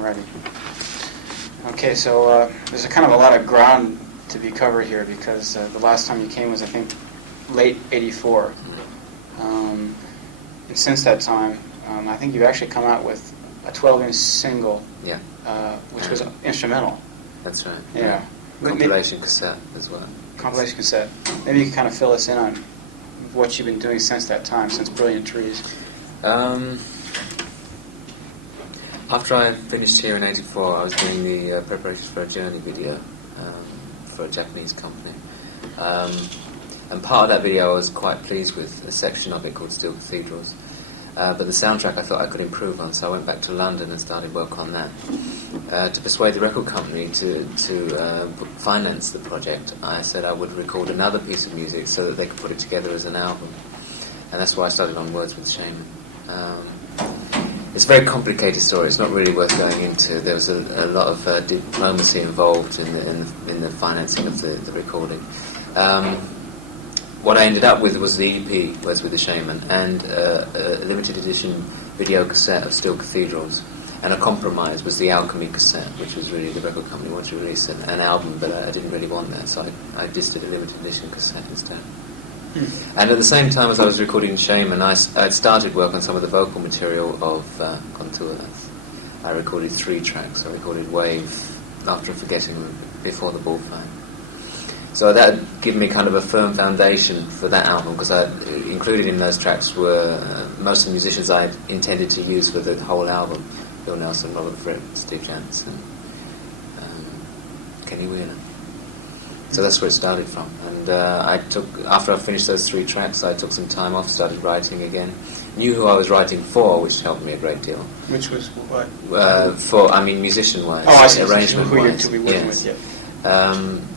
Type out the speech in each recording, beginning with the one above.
Alrighty. Okay, so there's a kind of a lot of ground to be covered here because the last time you came was, I think, late '84. And since that time, I think you've actually come out with a 12-inch single, which was instrumental. That's right. Yeah. Compilation cassette as well. Compilation cassette. Maybe you can kind of fill us in on what you've been doing since that time, since Brilliant Trees. After I finished here in '84, I was doing the preparations for a Journey video for a Japanese company. And part of that video I was quite pleased with, a section of it called Still Cathedrals. But the soundtrack I thought I could improve on, so I went back to London and started work on that. To persuade the record company to finance the project, I said I would record another piece of music so that they could put it together as an album. And that's why I started on Words with Shaman. It's a very complicated story. It's not really worth going into. There was a lot of diplomacy involved in the financing of the recording. What I ended up with was the EP, Words with the Shaman, and a limited edition video cassette of Still Cathedrals. And a compromise was the Alchemy cassette, which was really the record company wanted to release an album, but I didn't really want that, so I just did a limited edition cassette instead. And at the same time as I was recording Shaman, I had started work on some of the vocal material of Contour. I recorded 3 tracks. I recorded Wave, After Forgetting, Before the Bullfight. So that gave me kind of a firm foundation for that album, because included in those tracks were most of the musicians I intended to use for the whole album: Bill Nelson, Robert Fripp, Steve Jansen, Kenny Wheeler. So that's where it started from. And after I finished those 3 tracks, I took some time off, started writing again. Knew who I was writing for, which helped me a great deal. Which was what? Musician-wise. Oh, I see. Arrangement-wise. Who you're to be working with, yeah.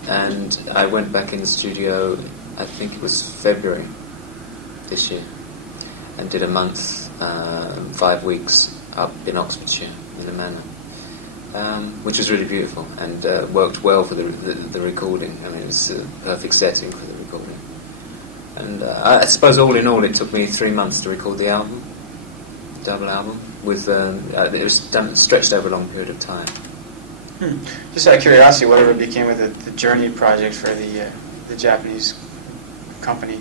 And I went back in the studio, I think it was February this year, and did a month, 5 weeks up in Oxfordshire, in a manor. Which was really beautiful and worked well for the recording. I mean, it was a perfect setting for the recording. And I suppose all in all, it took me 3 months to record the album, double album. With it was stretched over a long period of time. Just out of curiosity, whatever became of the Journey project for the Japanese company?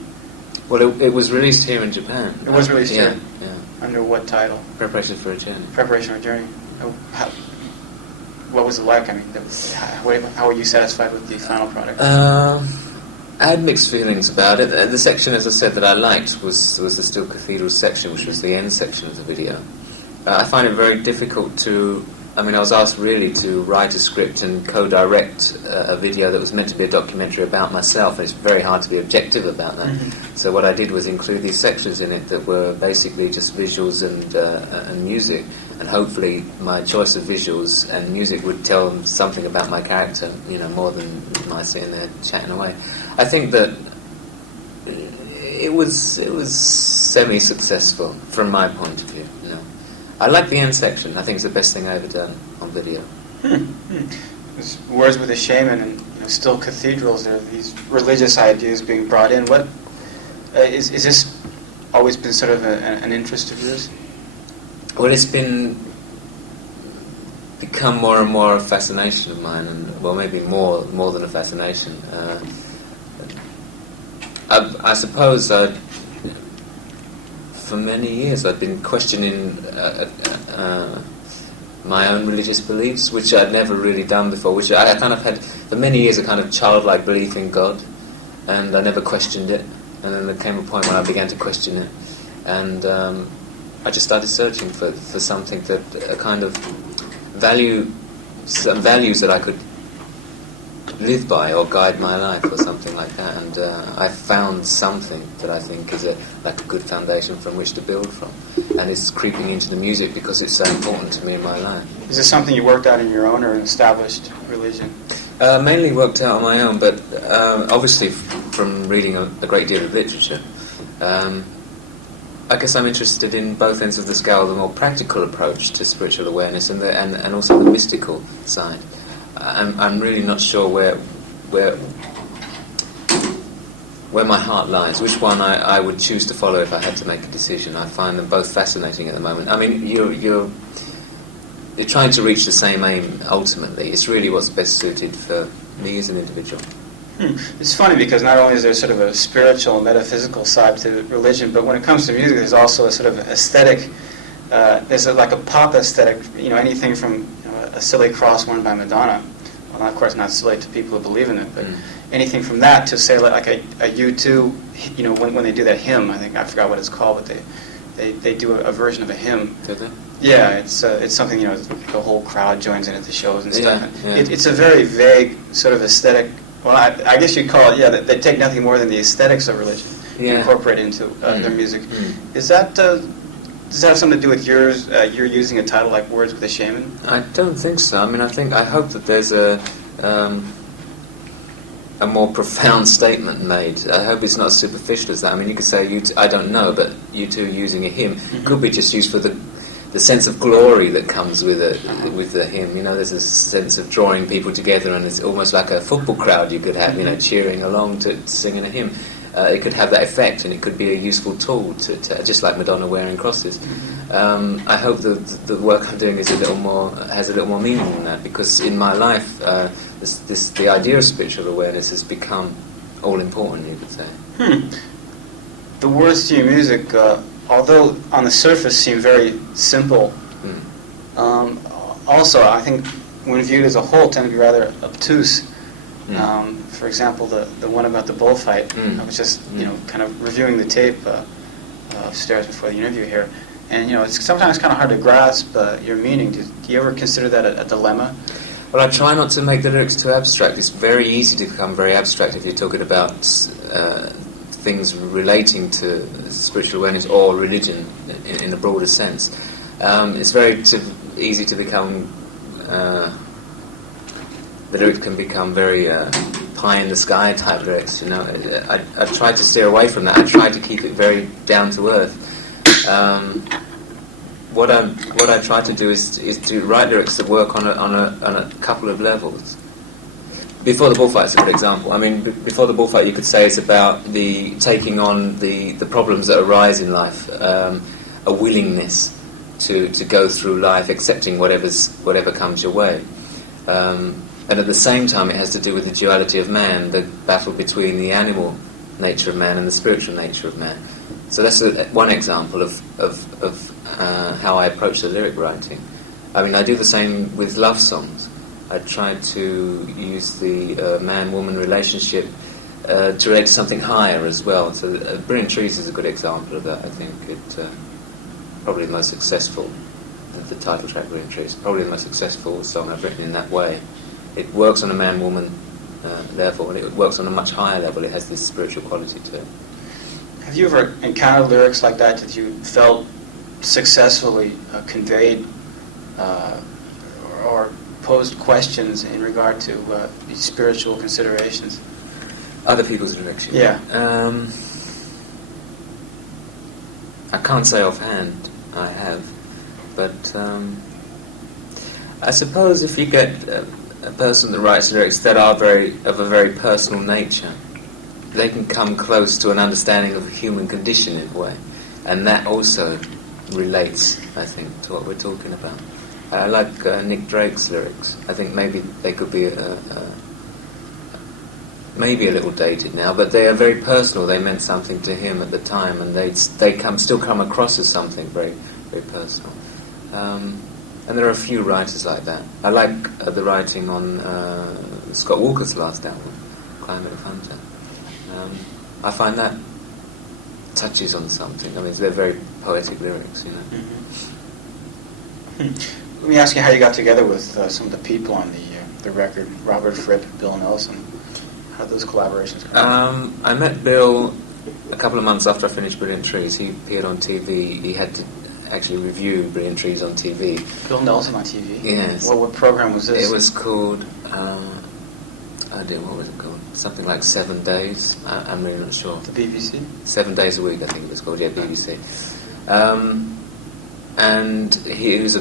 Well, it was released here in Japan. It was released here? Yeah. Under what title? Preparation for a Journey. Preparation for a Journey. What was it like? I mean, how were you satisfied with the final product? I had mixed feelings about it. The section, as I said, that I liked was the Still Cathedral section, which was the end section of the video. I find it very difficult to... I mean, I was asked really to write a script and co-direct a video that was meant to be a documentary about myself, and it's very hard to be objective about that. Mm-hmm. So what I did was include these sections in it that were basically just visuals and music, and hopefully my choice of visuals and music would tell them something about my character, more than my sitting there chatting away. I think that it was semi-successful from my point of view. I like the end section. I think it's the best thing I've ever done on video. Words with a Shaman and Still Cathedrals. There are these religious ideas being brought in. What is this always been sort of an interest of yours? Well, it's become more and more a fascination of mine, and maybe more than a fascination. I suppose for many years I'd been questioning my own religious beliefs, which I'd never really done before, which I kind of had for many years a kind of childlike belief in God, and I never questioned it, and then there came a point when I began to question it, and I just started searching for something that a kind of some values that I could live by or guide my life or something like that, and I found something that I think is a good foundation from which to build from, and it's creeping into the music because it's so important to me in my life. Is this something you worked out on your own or an established religion? Mainly worked out on my own, but obviously from reading a great deal of literature. I guess I'm interested in both ends of the scale, the more practical approach to spiritual awareness and also the mystical side. I'm really not sure where my heart lies, which one I would choose to follow if I had to make a decision. I find them both fascinating at the moment. I mean, they're trying to reach the same aim ultimately. It's really what's best suited for me as an individual. It's funny because not only is there sort of a spiritual, metaphysical side to religion, but when it comes to music, there's also a sort of aesthetic. There's like a pop aesthetic. Anything from a silly cross worn by Madonna. Well, of course, not silly to people who believe in it, but anything from that to say like a U2. When they do that hymn, I forgot what it's called, but they do a version of a hymn. Did they? Yeah, it's something the whole crowd joins in at the shows and stuff. Yeah. It's a very vague sort of aesthetic. Well, I guess you'd call it. Yeah, they take nothing more than the aesthetics of religion, incorporate into their music. Does that have something to do with yours? You're using a title like Words with a Shaman? I don't think so. I hope that there's a more profound statement made. I hope it's not as superficial as that. You could say I don't know, but U2 using a hymn could be just used for the sense of glory that comes with the hymn. There's a sense of drawing people together, and it's almost like a football crowd you could have, cheering along to singing a hymn. It could have that effect, and it could be a useful tool to just like Madonna wearing crosses. I hope the work I'm doing has a little more meaning than that, because in my life, the idea of spiritual awareness has become all important, you could say. The words to your music, although on the surface seem very simple, also I think when viewed as a whole tend to be rather obtuse. For example, the one about the bullfight. I was just kind of reviewing the tape upstairs before the interview here, and it's sometimes kind of hard to grasp your meaning. Do you ever consider that a dilemma? Well, I try not to make the lyrics too abstract. It's very easy to become very abstract if you're talking about things relating to spiritual awareness or religion in a broader sense. It's very easy to become... the lyrics can become very pie-in-the-sky type lyrics, I try to steer away from that. I try to keep it very down-to-earth. What I try to do is to write lyrics that work on a couple of levels. Before the Bullfight is a good example. Before the Bullfight, you could say it's about the taking on the problems that arise in life, a willingness to go through life, accepting whatever comes your way. And at the same time, it has to do with the duality of man, the battle between the animal nature of man and the spiritual nature of man. So that's one example of how I approach the lyric writing. I do the same with love songs. I try to use the man-woman relationship to relate to something higher as well. So Brilliant Trees is a good example of that. I think it's probably the most successful, the title track, Brilliant Trees, probably the most successful song I've written in that way. It works on a man-woman level, and it works on a much higher level. It has this spiritual quality to it. Have you ever encountered lyrics like that you felt successfully conveyed or posed questions in regard to spiritual considerations? Other people's lyrics? Yeah. I can't say offhand I have, but I suppose if you get a person that writes lyrics that are of a very personal nature, they can come close to an understanding of the human condition in a way, and that also relates, I think, to what we're talking about. I like Nick Drake's lyrics. I think maybe they could be maybe a little dated now, but they are very personal. They meant something to him at the time, and they still come across as something very, very personal. And there are a few writers like that. I like the writing on Scott Walker's last album, Climate of Hunter. I find that touches on something. They're very poetic lyrics, Let me ask you how you got together with some of the people on the record, Robert Fripp, Bill Nelson. How did those collaborations come? I met Bill a couple of months after I finished Brilliant Trees. He appeared on TV. He had to actually review Brilliant Trees on TV. Bill Nelson on TV? Yes. What program was this? It was called... what was it called? Something like 7 Days. I'm really not sure. The BBC? 7 days a week, I think it was called. Yeah, BBC. And he was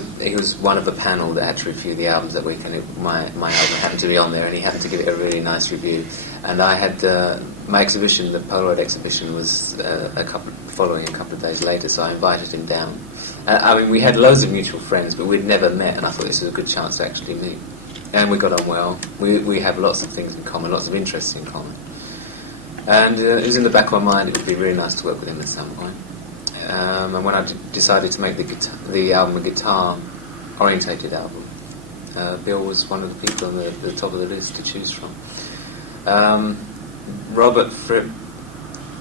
one of a panel that had to review the albums that week, and my album happened to be on there, and he happened to give it a really nice review. And I had my exhibition, the Polaroid exhibition, was following a couple of days later, so I invited him down, I mean, we had loads of mutual friends, but we'd never met, and I thought this was a good chance to actually meet. And we got on well. We have lots of things in common, lots of interests in common. And it was in the back of my mind it would be really nice to work with him at some point. And when I decided to make the album a guitar-orientated album, Bill was one of the people on the top of the list to choose from. Robert Fripp,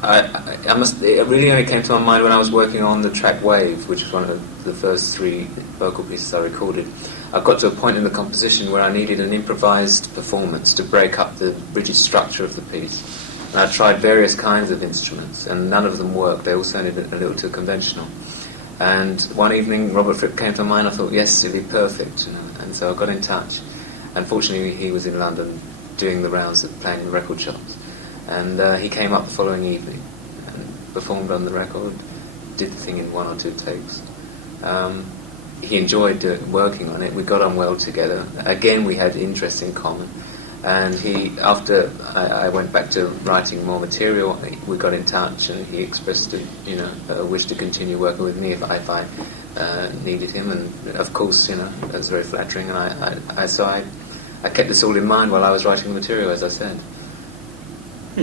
it really only came to my mind when I was working on the track Wave, which was one of the first 3 vocal pieces I recorded. I got to a point in the composition where I needed an improvised performance to break up the rigid structure of the piece. And I tried various kinds of instruments, and none of them worked. They all sounded a little too conventional. And one evening, Robert Fripp came to mind. I thought, yes, it'd be perfect. And so I got in touch. Unfortunately, he was in London doing the rounds of playing the record shops. And he came up the following evening and performed on the record, did the thing in 1 or 2 takes. He enjoyed working on it. We got on well together. Again, we had interests in common. And after I went back to writing more material, we got in touch, and he expressed a wish to continue working with me if I needed him. And of course, that was very flattering. And I kept this all in mind while I was writing the material, as I said.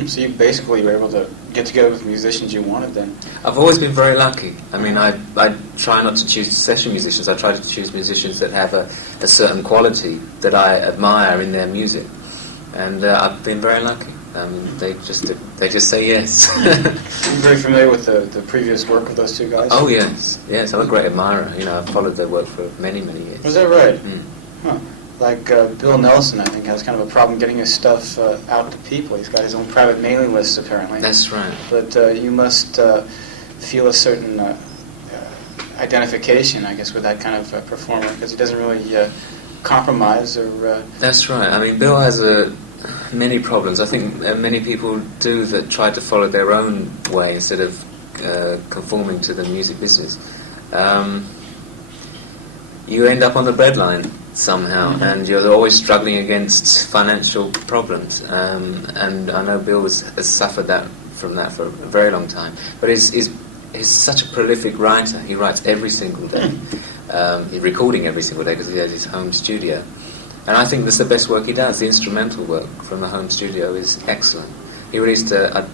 So you basically were able to get together with musicians you wanted then? I've always been very lucky. I mean, I try not to choose session musicians. I try to choose musicians that have a certain quality that I admire in their music. And I've been very lucky. They just say yes. Are you very familiar with the previous work of those 2 guys? Oh, yes. I'm a great admirer. I've followed their work for many, many years. Was that right? Mm. Huh. Like Bill Nelson, I think, has kind of a problem getting his stuff out to people. He's got his own private mailing list, apparently. That's right. But you must feel a certain identification, I guess, with that kind of performer, because he doesn't really compromise or... That's right. I mean, Bill has many problems. I think many people do that try to follow their own way instead of conforming to the music business. You end up on the breadline somehow, and you're always struggling against financial problems. And I know Bill has suffered from that for a very long time. But he's such a prolific writer. He writes every single day. He's recording every single day because he has his home studio. And I think that's the best work he does. The instrumental work from the home studio is excellent. He released a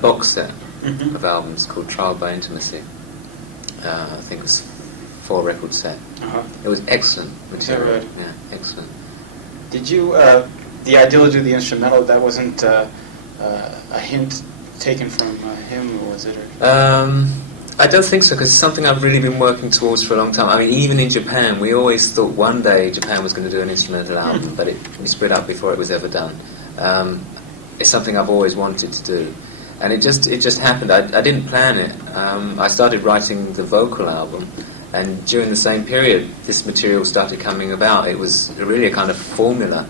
box set of albums called Trial by Intimacy. I think it was 4-record set. Uh-huh. It was excellent material. Is that right? Yeah, excellent. Did you, the idea to do the instrumental, that wasn't a hint taken from him, or was it? I don't think so, because it's something I've really been working towards for a long time. I mean, even in Japan, we always thought one day Japan was going to do an instrumental album, but we split up before it was ever done. It's something I've always wanted to do. And it just happened. I didn't plan it. I started writing the vocal album, and during the same period, this material started coming about. It was really a kind of formula,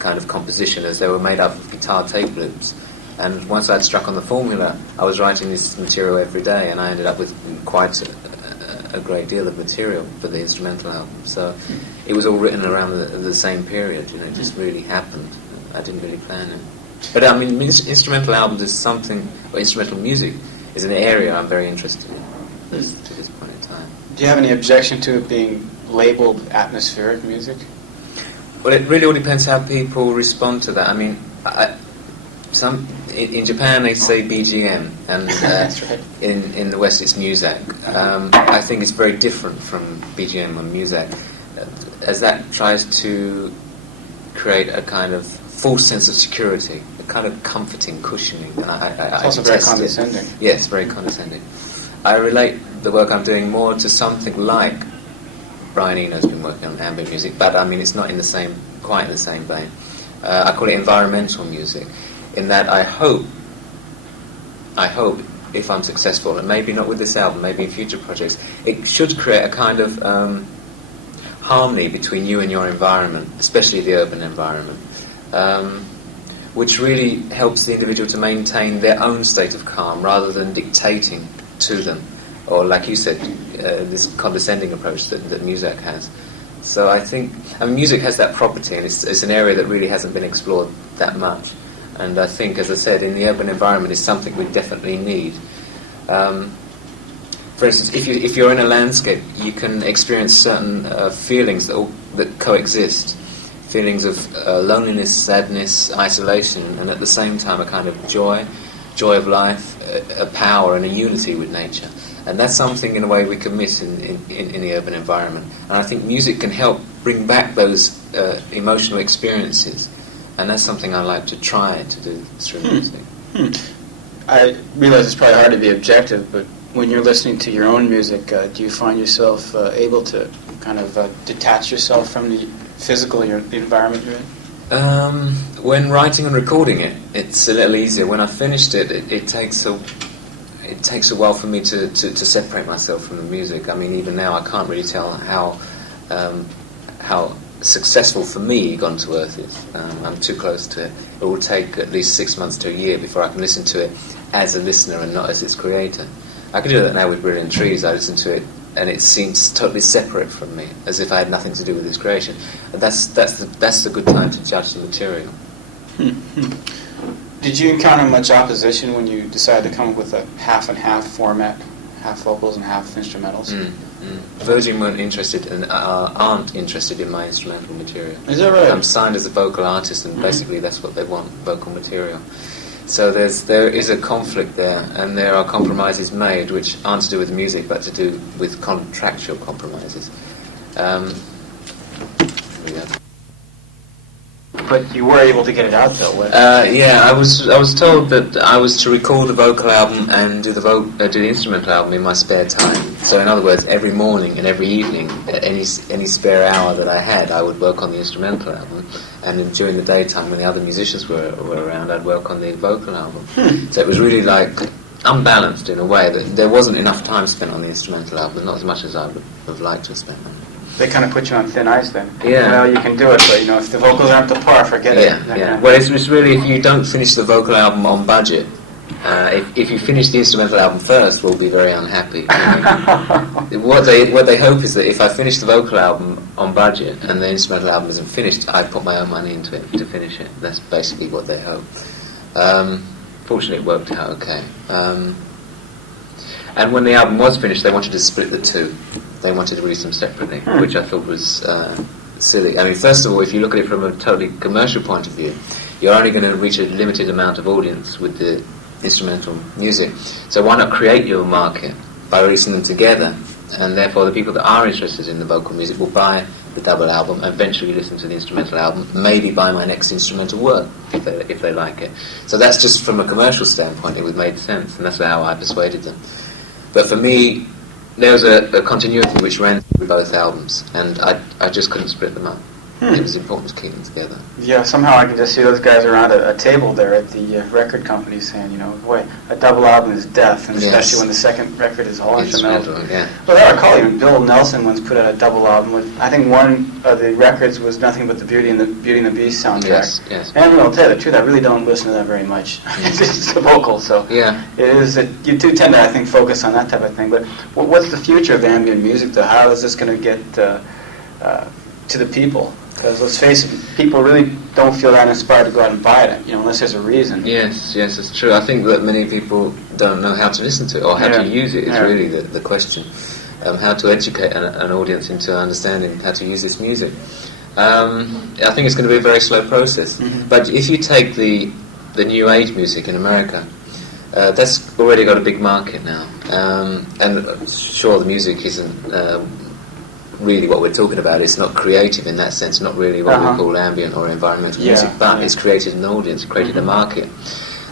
kind of composition, as they were made up of guitar tape loops. And once I'd struck on the formula, I was writing this material every day, and I ended up with quite a great deal of material for the instrumental album. So it was all written around the same period. It just really happened. I didn't really plan it. But I mean, instrumental albums is something, or instrumental music is an area I'm very interested in to this point in time. Do you have any objection to it being labeled atmospheric music? Well, it really all depends how people respond to that. I mean, in Japan they say BGM, and That's right. in the West it's Muzak. I think it's very different from BGM and Muzak, as that tries to create a kind of false sense of security, a kind of comforting, cushioning. And It's also very condescending. Yes, very condescending. I relate the work I'm doing more to something like Brian Eno's been working on ambient music, but I mean it's not quite in the same vein. I call it environmental music, in that I hope, if I'm successful, and maybe not with this album, maybe in future projects, it should create a kind of harmony between you and your environment, especially the urban environment, which really helps the individual to maintain their own state of calm rather than dictating to them, or like you said, this condescending approach that music has. So I think, music has that property, and it's an area that really hasn't been explored that much. And I think, as I said, in the urban environment is something we definitely need. For instance, if you're in a landscape, you can experience certain feelings that coexist. Feelings of loneliness, sadness, isolation, and at the same time a kind of joy of life, a power and a unity with nature. And that's something in a way we can miss in the urban environment. And I think music can help bring back those emotional experiences. And that's something I like to try to do through music. I realize it's probably hard to be objective, but when you're listening to your own music, do you find yourself able to kind of detach yourself from the physical the environment you're in? When writing and recording it, it's a little easier. When I finished it, it takes a while for me to separate myself from the music. I mean, even now I can't really tell how successful for me Gone to Earth is. I'm too close to it. It will take at least 6 months to a year before I can listen to it as a listener and not as its creator. I can do that now with Brilliant Trees. I listen to it and it seems totally separate from me, as if I had nothing to do with its creation. And that's the good time to judge the material. Did you encounter much opposition when you decided to come up with a half and half format, half vocals and half instrumentals? Virgin weren't interested and aren't interested in my instrumental material. Is that right? I'm signed as a vocal artist, and basically that's what they want, vocal material. So there is a conflict there, and there are compromises made which aren't to do with the music, but to do with contractual compromises. Here we go. But you were able to get it out, though. Yeah, I was told that I was to record the vocal album and do the instrumental album in my spare time. So in other words, every morning and every evening, any spare hour that I had, I would work on the instrumental album, and during the daytime when the other musicians were around, I'd work on the vocal album. So it was really like unbalanced in a way that there wasn't enough time spent on the instrumental album, not as much as I would have liked to have spent on it. They kind of put you on thin ice then. Yeah. Well, you can do it, but if the vocals aren't up to par, forget it. Yeah. Well, it's really, if you don't finish the vocal album on budget, if you finish the instrumental album first, we'll be very unhappy. What they hope is that if I finish the vocal album on budget and the instrumental album isn't finished, I put my own money into it to finish it. That's basically what they hope. Fortunately, it worked out okay. And when the album was finished, they wanted to split the two. They wanted to release them separately, which I thought was silly. I mean, first of all, if you look at it from a totally commercial point of view, you're only going to reach a limited amount of audience with the instrumental music. So why not create your market by releasing them together? And therefore, the people that are interested in the vocal music will buy the double album and eventually listen to the instrumental album, maybe buy my next instrumental work if they like it. So that's just from a commercial standpoint, it would make sense, and that's how I persuaded them. But for me, there was a continuity which ran through both albums, and I just couldn't split them up. It was important to keep them together. Yeah, somehow I can just see those guys around a table there at the record company saying, boy, a double album is death, and especially when the second record is all instrumental. Yeah. Well, I recall even Bill Nelson once put out a double album with, I think one of the records was nothing but the Beauty and the Beast soundtrack. Yes. And I'll tell you the truth, I really don't listen to that very much. It's just the vocals, so yeah. It is. You do tend to, I think, focus on that type of thing. But what's the future of ambient music, though? How is this going to get to the people? Because let's face it, people really don't feel that inspired to go out and buy it, unless there's a reason. Yes, it's true. I think that many people don't know how to listen to it or how to use it is really the question. How to educate an audience into understanding how to use this music. I think it's going to be a very slow process. Mm-hmm. But if you take the New Age music in America, that's already got a big market now. And sure, the music isn't really what we're talking about. It's not creative in that sense, not really what we call ambient or environmental music, but it's created an audience, created a market.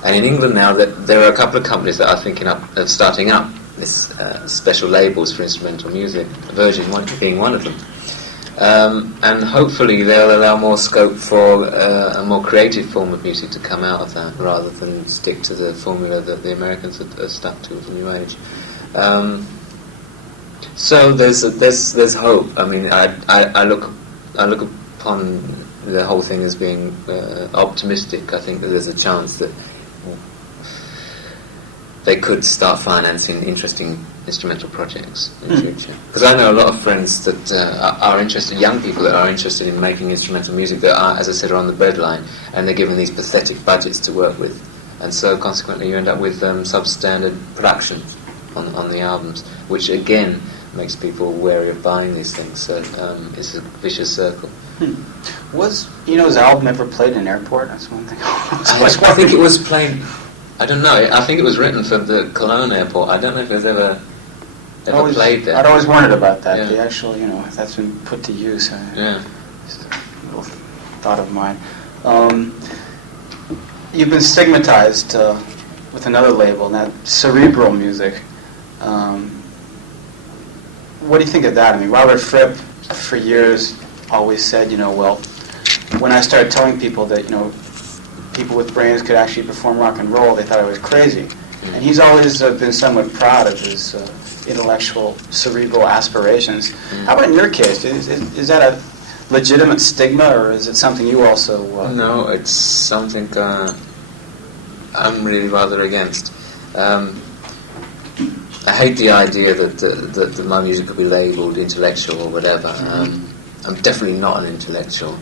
And in England now, there are a couple of companies that are thinking of starting up this special labels for instrumental music, Virgin being one of them. And hopefully they'll allow more scope for a more creative form of music to come out of that, rather than stick to the formula that the Americans are stuck to with the New Age. So there's hope. I mean, I look upon the whole thing as being optimistic. I think that there's a chance that they could start financing interesting instrumental projects in the future. Because I know a lot of friends that are interested, young people that are interested in making instrumental music that are, as I said, are on the breadline, and they're given these pathetic budgets to work with, and so consequently you end up with substandard productions. on the albums, which again makes people wary of buying these things. So it's a vicious circle. Was Eno's album ever played in an airport? That's one thing. I think it was played. I don't know. I think it was written for the Cologne airport. I don't know if it was ever played there. I'd always wondered about that. Yeah. The actual, if that's been put to use. Yeah. Just a little thought of mine. You've been stigmatized with another label, and that cerebral music. What do you think of that? I mean, Robert Fripp, for years, always said, well, when I started telling people that, people with brains could actually perform rock and roll, they thought I was crazy. And he's always been somewhat proud of his intellectual, cerebral aspirations. How about in your case? Is that a legitimate stigma, or is it something you also... No, it's something I'm really rather against. I hate the idea that my music could be labelled intellectual or whatever. I'm definitely not an intellectual.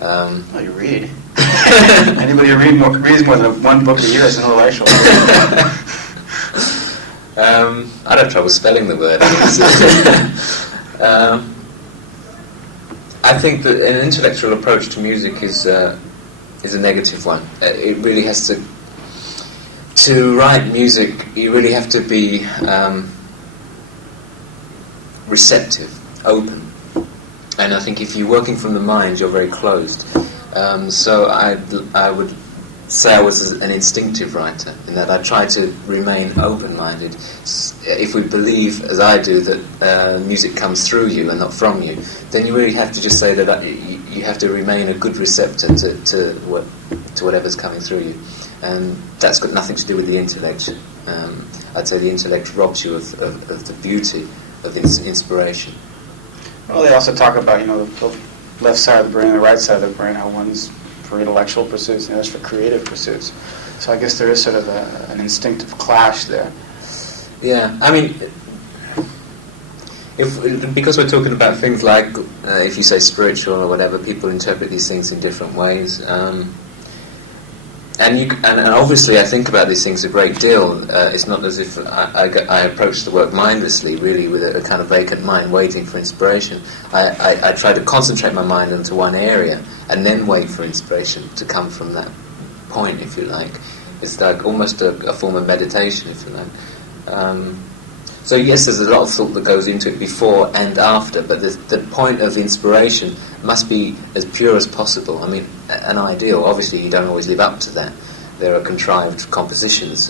Oh, you read. Anybody who reads more than one book a year is an intellectual. I'd have trouble spelling the word. I think that an intellectual approach to music is a negative one. It really has to write music. You really have to be receptive, open. And I think if you're working from the mind, you're very closed. So I would say I was an instinctive writer, in that I try to remain open-minded. If we believe, as I do, that music comes through you and not from you, then you really have to just say that you have to remain a good receptor to whatever's coming through you. And that's got nothing to do with the intellect. I'd say the intellect robs you of the beauty of inspiration. Well, they also talk about, the left side of the brain and the right side of the brain, how one's for intellectual pursuits and the other's for creative pursuits. So I guess there is sort of an instinctive clash there. Yeah, I mean, because we're talking about things like, if you say spiritual or whatever, people interpret these things in different ways. And obviously I think about these things a great deal. It's not as if I approach the work mindlessly, really with a kind of vacant mind, waiting for inspiration. I try to concentrate my mind into one area and then wait for inspiration to come from that point, if you like. It's like almost a form of meditation, if you like. So yes, there's a lot of thought that goes into it before and after, but the point of inspiration must be as pure as possible. I mean, an ideal, obviously you don't always live up to that. There are contrived compositions,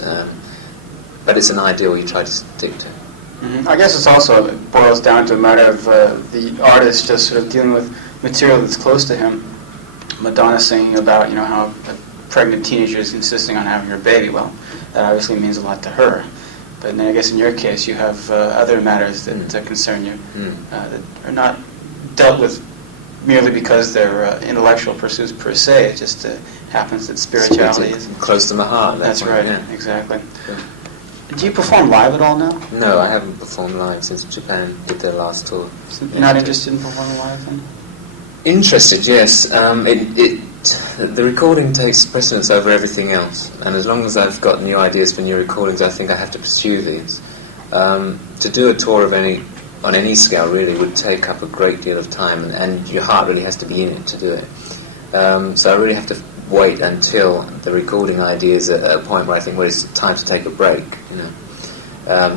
but it's an ideal you try to stick to. Mm-hmm. I guess it boils down to a matter of the artist just sort of dealing with material that's close to him. Madonna singing about, how a pregnant teenager is insisting on having her baby. Well, that obviously means a lot to her. But then I guess in your case you have other matters that concern you that are not dealt with merely because they're intellectual pursuits per se. It just happens that spirituality is close to my heart. That's right, yeah. Exactly. Yeah. Do you perform live at all now? No, I haven't performed live since Japan did their last tour. So you're not interested in performing live then? Interested, yes. The recording takes precedence over everything else, and as long as I've got new ideas for new recordings, I think I have to pursue these. To do a tour on any scale really would take up a great deal of time, and your heart really has to be in it to do it. So I really have to wait until the recording idea is at a point where I think it's time to take a break,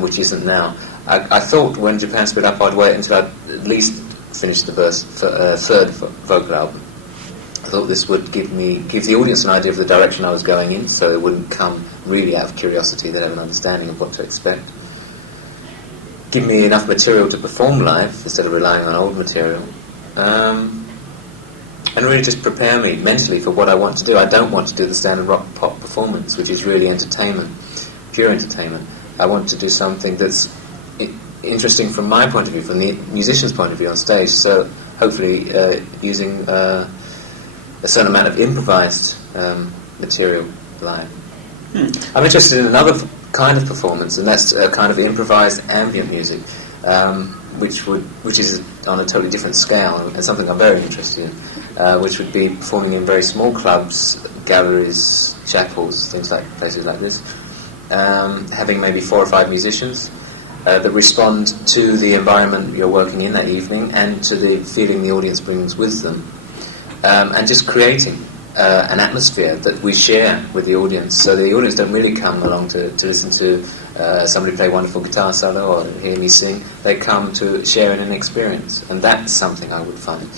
which isn't now. I thought when Japan split up I'd wait until I'd at least finish the third vocal album. I thought this would give the audience an idea of the direction I was going in, so it wouldn't come really out of curiosity, they'd have an understanding of what to expect. Give me enough material to perform live instead of relying on old material. And really just prepare me mentally for what I want to do. I don't want to do the standard rock pop performance, which is really entertainment, pure entertainment. I want to do something that's interesting from my point of view, from the musician's point of view on stage, so hopefully using a certain amount of improvised material live. I'm interested in another kind of performance, and that's a kind of improvised ambient music, which is on a totally different scale, and something I'm very interested in, which would be performing in very small clubs, galleries, chapels, places like this, having maybe 4 or 5 musicians, that respond to the environment you're working in that evening and to the feeling the audience brings with them, and just creating an atmosphere that we share with the audience. So the audience don't really come along to listen to somebody play a wonderful guitar solo or hear me sing. They come to share in an experience, and that's something I would find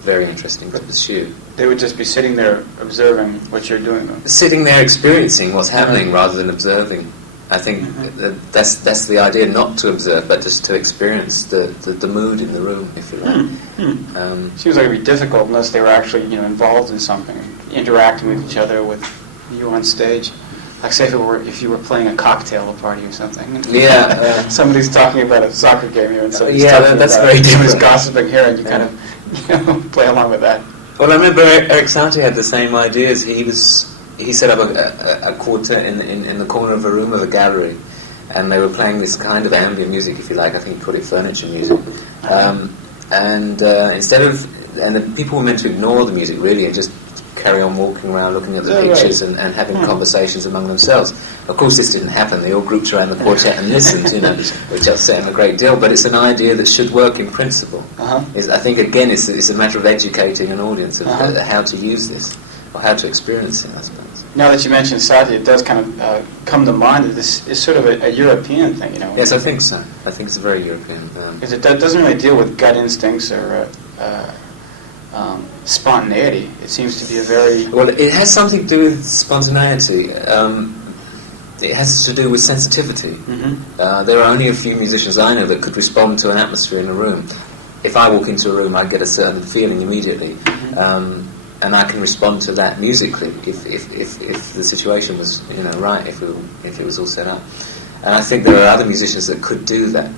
very interesting to pursue. They would just be sitting there observing what you're doing, though. Sitting there experiencing what's happening rather than observing. I think that's the idea, not to observe, but just to experience the mood in the room, if you like. Seems like it would be difficult unless they were actually, involved in something, interacting with each other, with you on stage. Like, say if you were playing a cocktail party or something. Yeah. Somebody's talking about a soccer game here, and somebody's yeah, talking that's about very it. Somebody's different. gossiping here, and you kind of play along with that. Well, I remember Eric Satie had the same ideas. He set up a quartet in the corner of a room of a gallery, and they were playing this kind of ambient music, if you like. I think he called it furniture music. And the people were meant to ignore the music really and just carry on walking around, looking at the pictures and having conversations among themselves. Of course, this didn't happen. They all grouped around the quartet and listened, which upset them a great deal. But it's an idea that should work in principle. I think, again, it's a matter of educating an audience of how to use this, or how to experience it, I suppose. Now that you mentioned Satie, it does kind of come to mind that this is sort of a European thing, Yes, I think so. I think it's a very European. Because it doesn't really deal with gut instincts or spontaneity. It seems to be a very... Well, it has something to do with spontaneity. It has to do with sensitivity. There are only a few musicians I know that could respond to an atmosphere in a room. If I walk into a room, I get a certain feeling immediately. And I can respond to that musically if the situation was right, if it was all set up. And I think there are other musicians that could do that.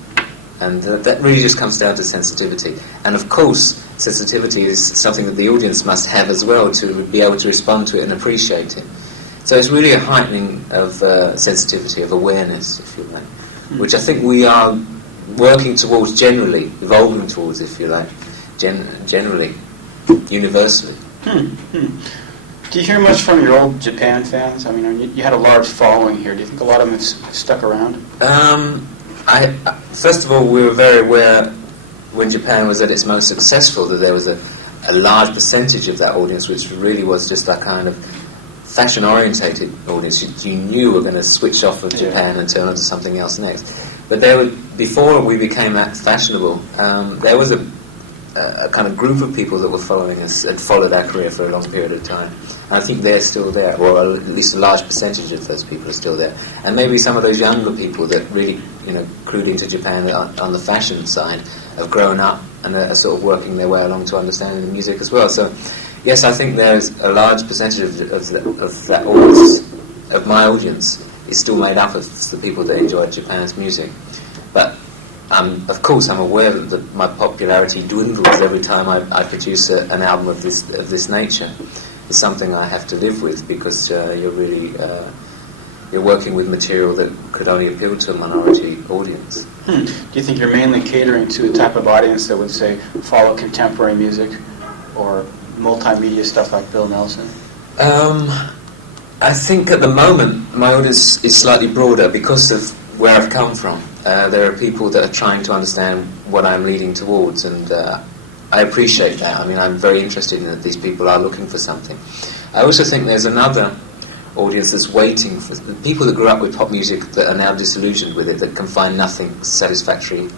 And that really just comes down to sensitivity. And of course, sensitivity is something that the audience must have as well to be able to respond to it and appreciate it. So it's really a heightening of sensitivity, of awareness, if you like, which I think we are working towards generally, evolving towards, if you like, generally, universally. Do you hear much from your old Japan fans? I mean, you had a large following here. Do you think a lot of them have stuck around? First of all, we were very aware when Japan was at its most successful that there was a large percentage of that audience which really was just that kind of fashion-orientated audience. You knew were going to switch off of Japan and turn on to something else next. But before we became that fashionable, there was a kind of group of people that were following us and followed our career for a long period of time. And I think they're still there, or at least a large percentage of those people are still there. And maybe some of those younger people that really, clued into Japan on the fashion side have grown up and are sort of working their way along to understanding the music as well. So, yes, I think there's a large percentage of that audience, of my audience, is still made up of the people that enjoy Japan's music. But of course, I'm aware that my popularity dwindles every time I produce an album of this nature. It's something I have to live with because you're working with material that could only appeal to a minority audience. Do you think you're mainly catering to the type of audience that would, say, follow contemporary music or multimedia stuff like Bill Nelson? I think at the moment my audience is slightly broader because of where I've come from. There are people that are trying to understand what I'm leading towards, and I appreciate that. I mean, I'm very interested in that these people are looking for something. I also think there's another audience that's waiting for the people that grew up with pop music that are now disillusioned with it, that can find nothing satisfactory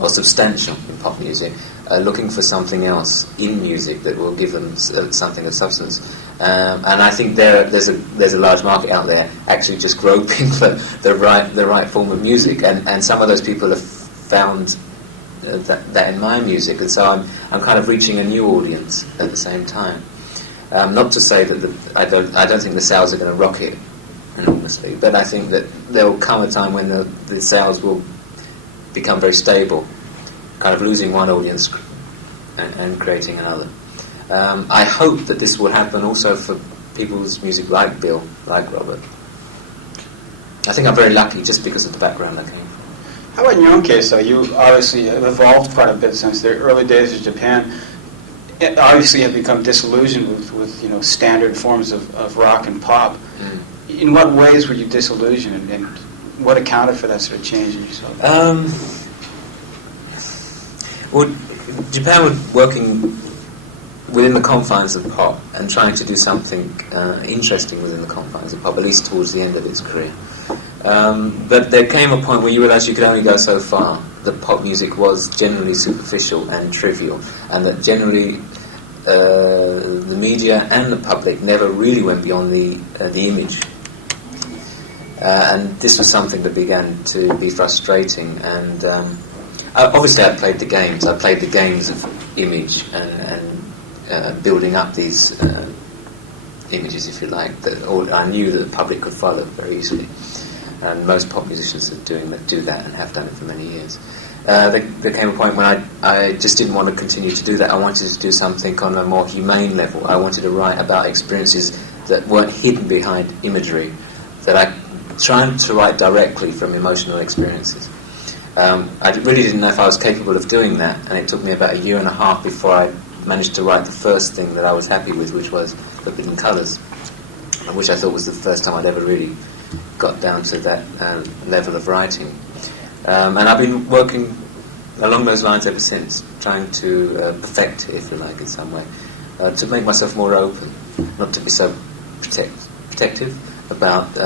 or substantial in pop music, looking for something else in music that will give them something of substance. And I think there's a large market out there actually just groping for the right form of music, and some of those people have found that in my music, and so I'm kind of reaching a new audience at the same time. Not to say that I don't think the sales are going to rocket enormously, but I think that there will come a time when the sales will become very stable, kind of losing one audience and creating another. I hope that this will happen also for people's music like Bill, like Robert. I think I'm very lucky just because of the background I came from. How about in your own case, though? You obviously have evolved quite a bit since the early days of Japan. It obviously have become disillusioned with standard forms of rock and pop. In what ways were you disillusioned, and what accounted for that sort of change in yourself? Well, Japan was working within the confines of pop and trying to do something interesting within the confines of pop, at least towards the end of its career. But there came a point where you realised you could only go so far, that pop music was generally superficial and trivial, and that generally the media and the public never really went beyond the image. And this was something that began to be frustrating. And obviously I played the games. I played the games of image and building up these images, if you like, that I knew that the public could follow very easily. And most pop musicians do that and have done it for many years. There came a point when I just didn't want to continue to do that. I wanted to do something on a more humane level. I wanted to write about experiences that weren't hidden behind imagery, that I tried to write directly from emotional experiences. I really didn't know if I was capable of doing that, and it took me about 1.5 years before I managed to write the first thing that I was happy with, which was Forbidden Colours, which I thought was the first time I'd ever really got down to that level of writing. And I've been working along those lines ever since, trying to perfect it, if you like, in some way, to make myself more open, not to be so protective about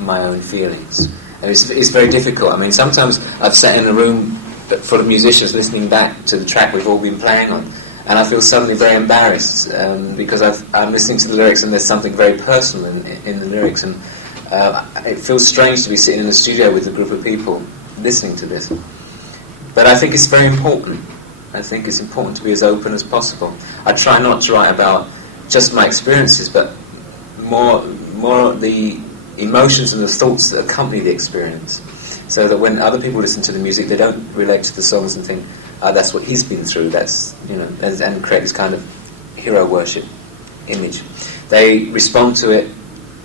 my own feelings. And it's very difficult. I mean, sometimes I've sat in a room full of musicians listening back to the track we've all been playing on, and I feel suddenly very embarrassed because I'm listening to the lyrics and there's something very personal in the lyrics, and it feels strange to be sitting in the studio with a group of people listening to this. But I think it's very important. I think it's important to be as open as possible. I try not to write about just my experiences, but more the emotions and the thoughts that accompany the experience, so that when other people listen to the music, they don't relate to the songs and think, that's what he's been through, that's, and create this kind of hero worship image. They respond to it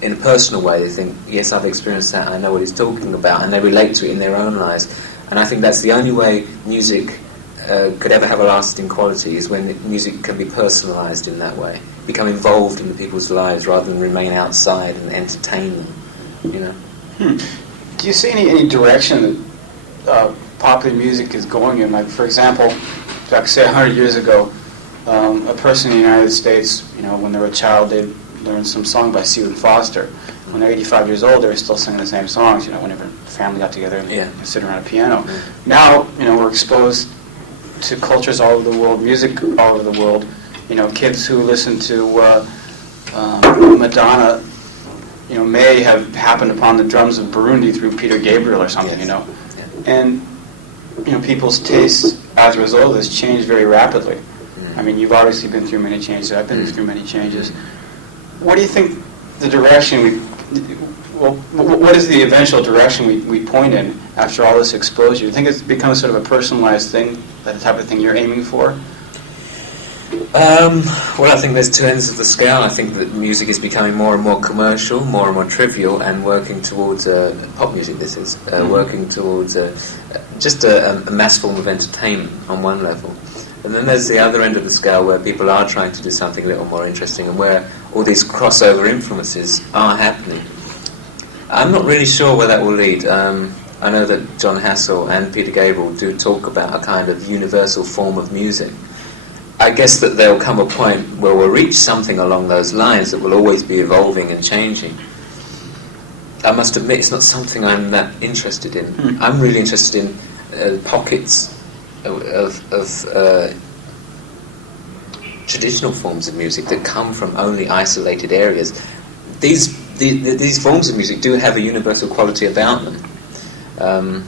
in a personal way. They think, yes, I've experienced that, I know what he's talking about, and they relate to it in their own lives. And I think that's the only way music could ever have a lasting quality, is when music can be personalised in that way, become involved in the people's lives rather than remain outside and entertain them. Do you see any direction that popular music is going in? Like, for example, like say 100 years ago, a person in the United States, when they were a child, they'd learn some song by Sylvian Foster. When they're 85 years old, they're still singing the same songs. Whenever the family got together and sit around a piano. Mm-hmm. Now, we're exposed to cultures all over the world, music all over the world. Kids who listen to Madonna, may have happened upon the drums of Burundi through Peter Gabriel or something, Yes. And, people's tastes as a result of this change very rapidly. I mean, you've obviously been through many changes. I've been through many changes. What do you think the direction what is the eventual direction we point in after all this exposure? Do you think it's become sort of a personalized thing, that type of thing you're aiming for? Well, I think there's two ends of the scale. I think that music is becoming more and more commercial, more and more trivial, and working towards pop music. This is working towards just a mass form of entertainment on one level. And then there's the other end of the scale where people are trying to do something a little more interesting, and where all these crossover influences are happening. I'm not really sure where that will lead. I know that John Hassell and Peter Gabriel do talk about a kind of universal form of music. I guess that there'll come a point where we'll reach something along those lines that will always be evolving and changing. I must admit, it's not something I'm that interested in. I'm really interested in pockets of traditional forms of music that come from only isolated areas. These forms of music do have a universal quality about them.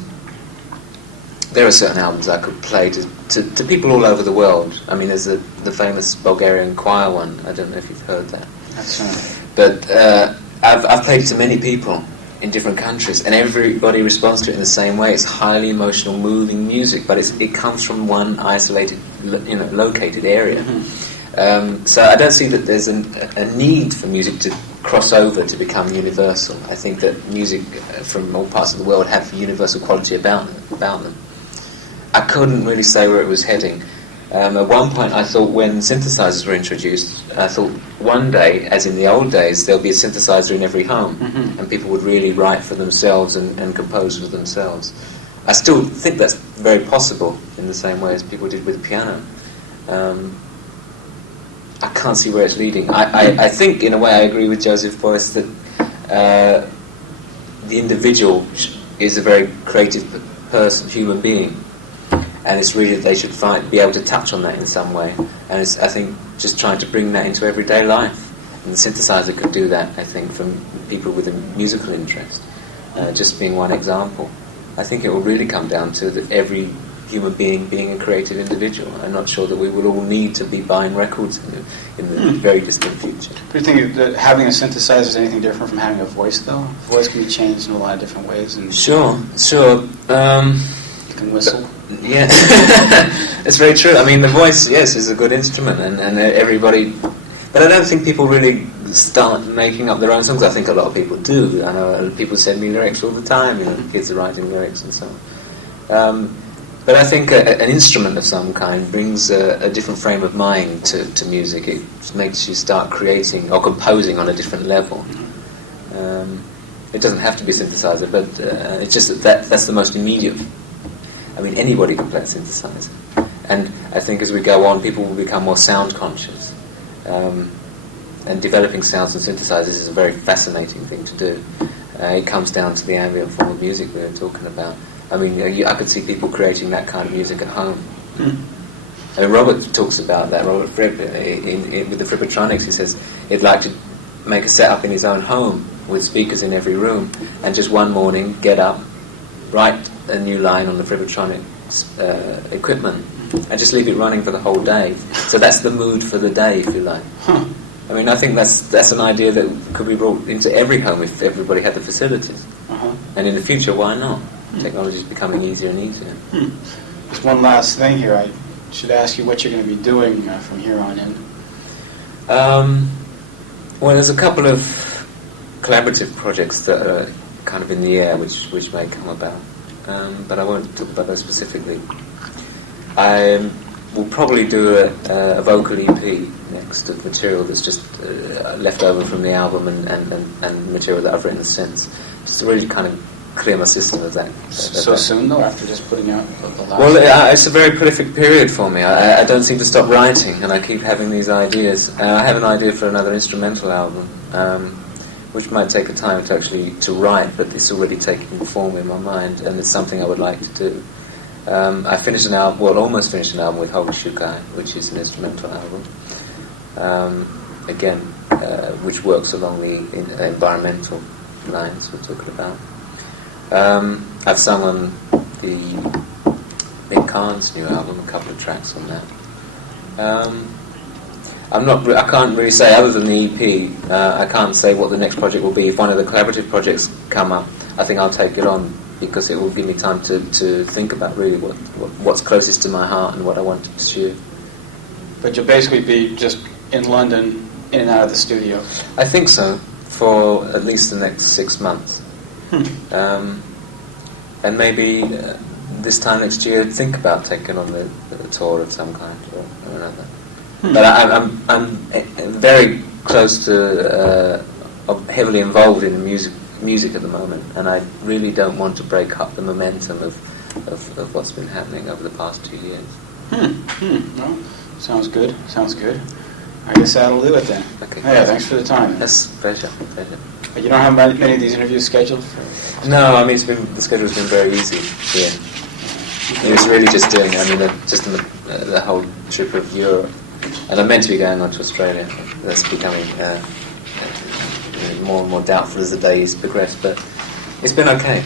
There are certain albums I could play to people all over the world. I mean, there's the famous Bulgarian choir one. I don't know if you've heard that. That's right. But I've played it to many people in different countries, and everybody responds to it in the same way. It's highly emotional, moving music, but it comes from one isolated, located area. Mm-hmm. So I don't see that there's a need for music to cross over to become universal. I think that music from all parts of the world have universal quality about them. I couldn't really say where it was heading. At one point, I thought when synthesizers were introduced, I thought one day, as in the old days, there'll be a synthesizer in every home, and people would really write for themselves and compose for themselves. I still think that's very possible in the same way as people did with the piano. I can't see where it's leading. I think, in a way, I agree with Joseph Beuys that the individual is a very creative person, human being, and it's really that they should be able to touch on that in some way. And it's, I think, just trying to bring that into everyday life. And the synthesizer could do that, I think, from people with a musical interest, just being one example. I think it will really come down to that every human being being a creative individual. I'm not sure that we will all need to be buying records in the very distant future. Do you think that having a synthesizer is anything different from having a voice, though? A voice can be changed in a lot of different ways. And Sure. you can whistle. Yeah, it's very true. I mean, the voice, yes, is a good instrument, and everybody... But I don't think people really start making up their own songs. I think a lot of people do. I know people send me lyrics all the time, kids are writing lyrics and so on. But I think an instrument of some kind brings a different frame of mind to music. It makes you start creating or composing on a different level. It doesn't have to be a synthesizer, but it's just that's the most immediate. I mean, anybody can play a synthesizer. And I think as we go on, people will become more sound conscious. And developing sounds and synthesizers is a very fascinating thing to do. It comes down to the ambient form of music we were talking about. I mean, I could see people creating that kind of music at home. I mean, Robert talks about that. Robert Fripp, with the Fribbotronics, he says he'd like to make a setup in his own home with speakers in every room, and just one morning get up, write a new line on the Fribbotronics equipment, and just leave it running for the whole day. So that's the mood for the day, if you like. I mean, I think that's an idea that could be brought into every home if everybody had the facilities. And in the future, why not? Technology is becoming easier and easier. Just one last thing here. I should ask you what you're going to be doing from here on in. Well, there's a couple of collaborative projects that are kind of in the air, which may come about. But I won't talk about those specifically. I will probably do a vocal EP next of material that's just left over from the album and material that I've written since, just to really kind of clear my system of that. So soon, though, after just putting out the last... Well, it's a very prolific period for me. I don't seem to stop writing, and I keep having these ideas. I have an idea for another instrumental album, which might take a time to write, but it's already taking form in my mind, and it's something I would like to do. I finished an album, almost finished an album with Hoga Shukai, which is an instrumental album. Again, which works along the environmental lines we're talking about. I've sung on the Nick Khan's new album, a couple of tracks on that. I can't really say, other than the EP, I can't say what the next project will be. If one of the collaborative projects come up, I think I'll take it on, because it will give me time to think about really what's closest to my heart and what I want to pursue. But you'll basically be just in London, in and out of the studio? I think so, for at least the next 6 months. And maybe this time next year think about taking on the tour of some kind or another. But I'm very close to heavily involved in the music at the moment, and I really don't want to break up the momentum of what's been happening over the past 2 years. Well, sounds good. I guess that'll do it then. Okay. Yeah, thanks for the time. That's pleasure. You don't have many of these interviews scheduled? No, I mean, the schedule's been very easy here. It was really just doing, just in the whole trip of Europe. And I'm meant to be going on to Australia. That's becoming more and more doubtful as the days progress, but it's been okay.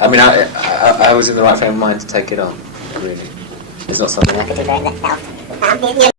I mean, I was in the right frame of mind to take it on, really. It's not something I could do by myself.